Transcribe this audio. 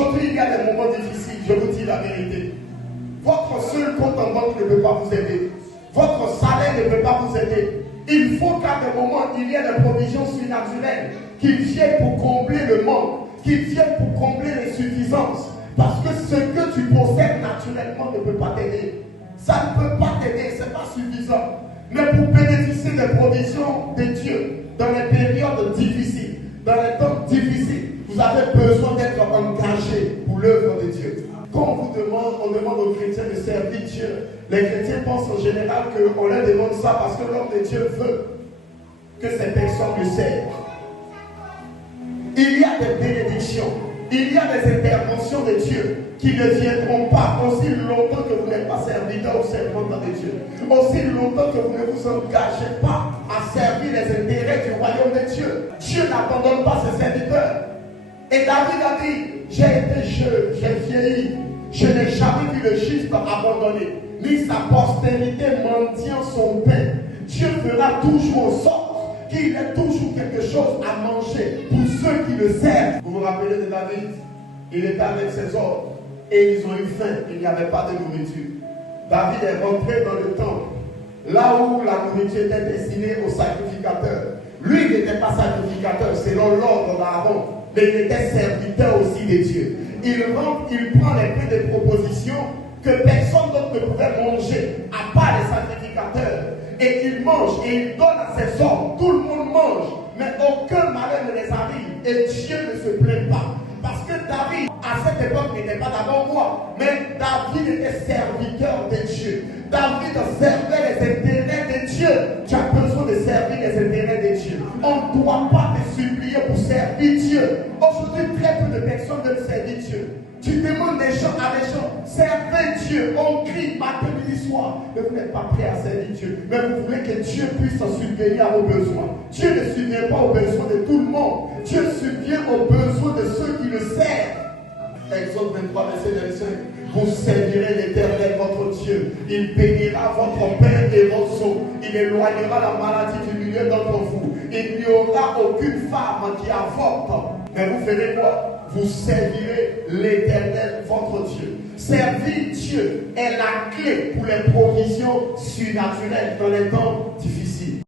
Aujourd'hui, il y a des moments difficiles, je vous dis la vérité. Votre seul compte en banque ne peut pas vous aider. Votre salaire ne peut pas vous aider. Il faut qu'à des moments, il y ait des provisions surnaturelles qui viennent pour combler le manque, qui viennent pour combler l'insuffisance. Parce que ce que tu possèdes naturellement ne peut pas t'aider. Ça ne peut pas t'aider, ce n'est pas suffisant. Mais pour bénéficier des provisions de Dieu, dans les périodes difficiles, dans les temps difficiles, vous avez besoin d'être engagé pour l'œuvre de Dieu. Quand on demande aux chrétiens de servir Dieu, les chrétiens pensent en général qu'on leur demande ça parce que l'homme de Dieu veut que ces personnes le servent. Il y a des bénédictions, il y a des interventions de Dieu qui ne viendront pas aussi longtemps que vous n'êtes pas serviteur ou servante de Dieu. Aussi longtemps que vous ne vous engagez pas à servir les intérêts du royaume de Dieu. Dieu n'abandonne pas ses serviteurs. Et David a dit, j'ai été jeune, j'ai vieilli, je n'ai jamais vu le juste abandonné, ni sa postérité mendiant son pain. Dieu fera toujours en sorte qu'il ait toujours quelque chose à manger pour ceux qui le servent. Vous vous rappelez de David? Il était avec ses hommes et ils ont eu faim, il n'y avait pas de nourriture. David est rentré dans le temple, là où la nourriture était destinée aux sacrificateurs. Lui, il n'était pas sacrificateur selon l'ordre d'Aaron, mais il était serviteur aussi de Dieu. Il rentre, il prend les pains de proposition que personne d'autre ne pouvait manger, à part les sacrificateurs. Et il mange, et il donne à ses hommes. Tout le monde mange, mais aucun malheur ne les arrive. Et Dieu ne se plaint pas. Parce que David, à cette époque, n'était pas d'abord roi, mais David était serviteur de Dieu. David servait les intérêts de Dieu. Tu as besoin de servir les intérêts de Dieu. On ne doit pas te supplier pour servir Dieu. Aujourd'hui, très peu de personnes veulent servir Dieu. Tu demandes des gens à des gens, servez Dieu. On crie matin, midi, soir. Mais vous n'êtes pas prêt à servir Dieu. Mais vous voulez que Dieu puisse subvenir à vos besoins. Dieu ne subvient pas aux besoins de tout le monde. Dieu subvient aux besoins de ceux qui le servent. Exode 23, verset 25. Vous servirez l'Éternel votre Dieu. Il bénira votre pain et votre eau. Il éloignera la maladie du milieu d'entre vous. Il n'y aura aucune femme qui avorte. Mais vous ferez quoi? Vous servirez l'Éternel votre Dieu. Servir Dieu est la clé pour les provisions surnaturelles dans les temps difficiles.